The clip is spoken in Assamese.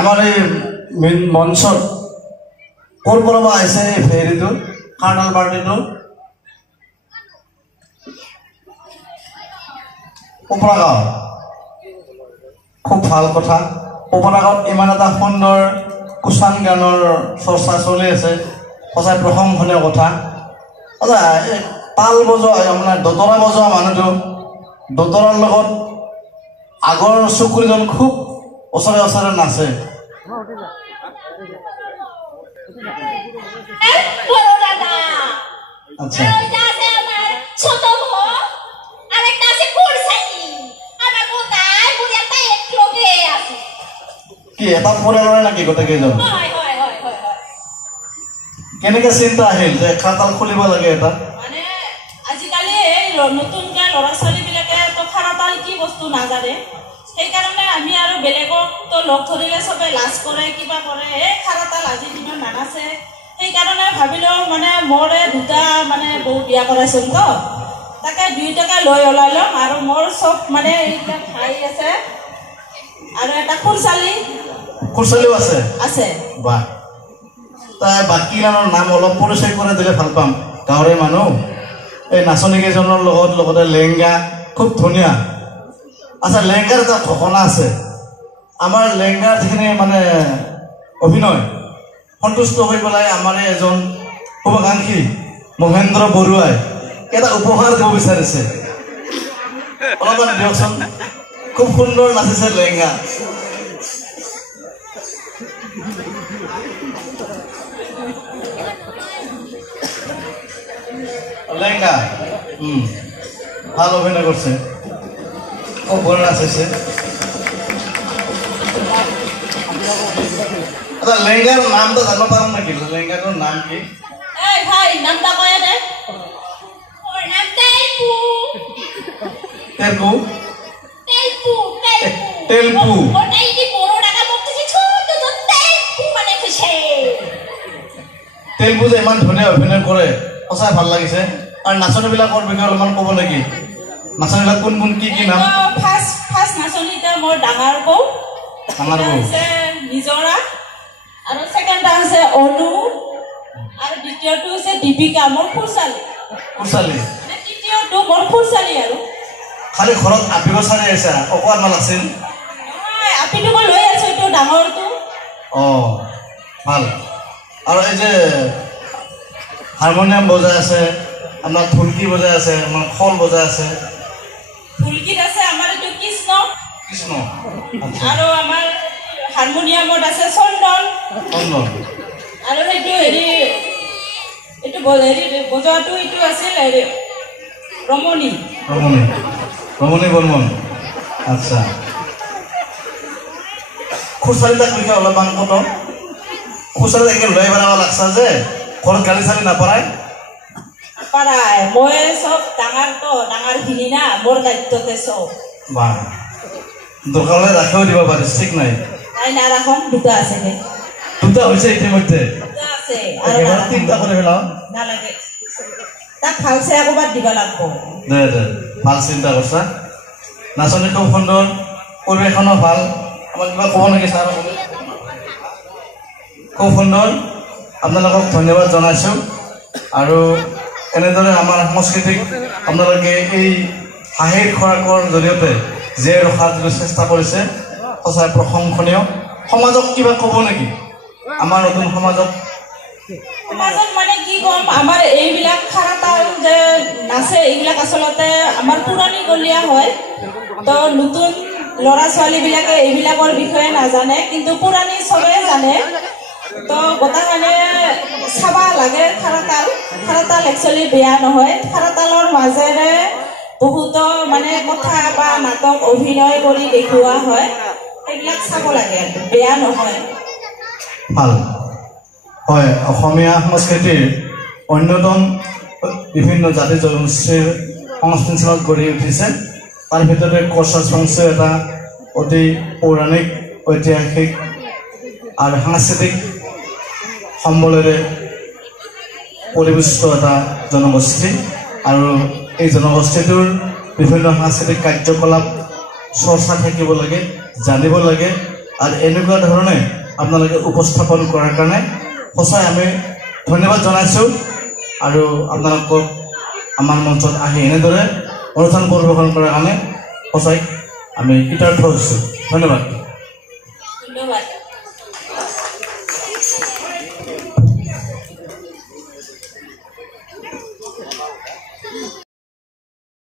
আমাৰ এই মঞ্চত কোন পৰা আহিছে এই ফেৰীটো কাৰ্ণাল পাৰ্টিটো উপৰাগাঁও খুব ভাল কথা উপৰাগাঁৱত ইমান এটা সুন্দৰ কুশান গানৰ চৰ্চা চলি আছে সঁচাই প্ৰশংসনীয় কথা তাল বজোৱা মানে দতৰা বজোৱা মানুহটো দতৰাৰ লগত আগৰ চুকুৰিজন খুব ওচৰে ওচৰে নাচে আচ্ছা কি এটা পৰিয়ালৰে নাকি গোটেইকেইজন কেনেকে চিন্তা আহিল যে খাতাল খুলিব লাগে এটা মানে আজিকালি নতুনকে ল'ৰা ছোৱালীবিলাকে তো খাতাল কি বস্তু নাজানে সেইকাৰণে আমি আৰু বেলেগক তো লগ ধৰিলে চবে লাজ কৰে কিবা কৰে এই খাতাল আজি দিনত নানাচে সেইকাৰণে ভাবিলো মানে মোৰে দুটা মানে বৌ বিয়া কৰাইছিল তো তাকে 2 টকা লৈ ওলাই লম আৰু মোৰ চব মানে এইবিলাক ভাই আছে আৰু এটা খুৰচালিও আছে বাহ তাই বাকী গানৰ নাম অলপ পৰিচয় কৰি দিলে ভাল পাম গাঁৱৰে মানুহ এই নাচনীকেইজনৰ লগতে লেহেংগা খুব ধুনীয়া আচ্ছা লেহেংগাৰ এটা ঘটনা আছে আমাৰ লেহেংগাৰ যিখিনি মানে অভিনয় সন্তুষ্ট হৈ পেলাই আমাৰ এজন শুভাকাংক্ষী মহেন্দ্ৰ বৰুৱাই এটা উপহাৰ দিব বিচাৰিছে অলপমান দিয়কচোন খুব সুন্দৰ নাচিছে লেহেংগা লেহেংগা ভাল অভিনয় কৰছে খুব ভালো নাচেছে আচ্ছা লেংগাৰ নামটো জানিব পাৰোঁ নেকি লেংগাটোৰ নাম কি এই ভাই নামটা কয় দে ওর নাম তেলপু তেলপু তেলপু তেলপু ওটাই কি বড় টাকা বলতেছি ছোট তো তেলপু মানে কিসে তেলপু যে ইমান ধুনীয়া অভিনয় কৰে সঁচাই ভাল লাগিছে আৰু নাচনীবিলাকৰ বিষয়ে অলপমান ক'ব নেকি নাচনীবিলাক কোন কোন কি নাম ফাৰ্ষ্ট নাচনীটা মোৰ ডাঙৰ বৌ আছে নিজৰা আৰু ছেকেণ্ডটা আছে অনু আৰু দ্বিতীয়টো হৈছে দীপিকা মোৰ ফুৰচালি তৃতীয়টো মোৰ ফুৰচালি আৰু খালি ঘৰত আপিব চাৰি আছে অকণমান আছিল আপিটো মই লৈ আছো এইটো ডাঙৰটো ভাল আৰু এই যে হাৰমনিয়াম বজাই আছে আপোনাৰ ঢুলকি বজাই আছে আমাৰ খোল বজাই আছে ঢুলকিত আছে আমাৰ এইটো কৃষ্ণ আৰু আমাৰ হাৰমনিয়ামত আছে চন্দন আৰু সেইটো এইটো বজোৱাটো এইটো আছিল ৰমণী বৰ্মন আচ্ছা খুচৰাবিলাক বিষয়ে অলপমান কত খুচৰা একে লৈ পেলাব লাগছা যে ঘৰত গালি চালি নাপাৰাই মই চব ডাঙৰখিনি না মোৰ দায়িত্বতে চব দোকানলৈ ৰাখিও দিব পাৰি ঠিক নাই নাৰাখোঁ দুটা আছে দুটা হৈছে ইতিমধ্যে আছে তিনিটা কৰি পেলাও নালাগে তাক ভালছে আকৌবাৰ দিব লাগিব দে ভাল চিন্তা কৰছা নাচনী খুব সুন্দৰ পৰিৱেশনো ভাল আমাৰ কিবা ক'ব নেকি ছাৰ খুব সুন্দৰ আপোনালোকক ধন্যবাদ জনাইছোঁ আৰু এনেদৰে আমাৰ সংস্কৃতিক আপোনালোকে এই হাঁহিৰ খোৰাকৰ জৰিয়তে জীয়াই ৰখাৰ যিটো চেষ্টা কৰিছে সঁচাই প্ৰশংসনীয় সমাজক কিবা ক'ব নেকি আমাৰ নতুন সমাজত মানে কি ক'ম আমাৰ এইবিলাক খাৰাতাল যে নাচে এইবিলাক আচলতে আমাৰ পুৰণিকলীয়া হয় তো নতুন ল'ৰা ছোৱালীবিলাকে এইবিলাকৰ বিষয়ে নাজানে কিন্তু পুৰণি চবেই জানে তো গোটেইখনে চাব লাগে খাৰাতাল একচুৱেলি বেয়া নহয় খাৰাতালৰ মাজেৰে বহুতো মানে কথা বা নাটক অভিনয় কৰি দেখুওৱা হয় সেইবিলাক চাব লাগে বেয়া নহয় ভাল হয় অসমীয়া সংস্কৃতিৰ অন্যতম বিভিন্ন জাতি জনগোষ্ঠীৰ সংস্কৃতিত গঢ়ি উঠিছে তাৰ ভিতৰতে কোচ ৰাজবংশী এটা অতি পৌৰাণিক ঐতিহাসিক আৰু সাংস্কৃতিক সম্বলেৰে পৰিবেষ্টিত এটা জনগোষ্ঠী আৰু এই জনগোষ্ঠীটোৰ বিভিন্ন সাংস্কৃতিক কাৰ্যকলাপ চৰ্চা থাকিব লাগে জানিব লাগে আৰু এনেকুৱা ধৰণে আপোনালোকে উপস্থাপন কৰাৰ কাৰণে সঁচাই আমি ধন্যবাদ জনাইছোঁ আৰু আপোনালোকক আমাৰ মঞ্চত আহি এনেদৰে অনুষ্ঠান পৰিৱেশন কৰাৰ কাৰণে সঁচাই আমি কৃতাৰ্থ হৈছোঁ ধন্যবাদ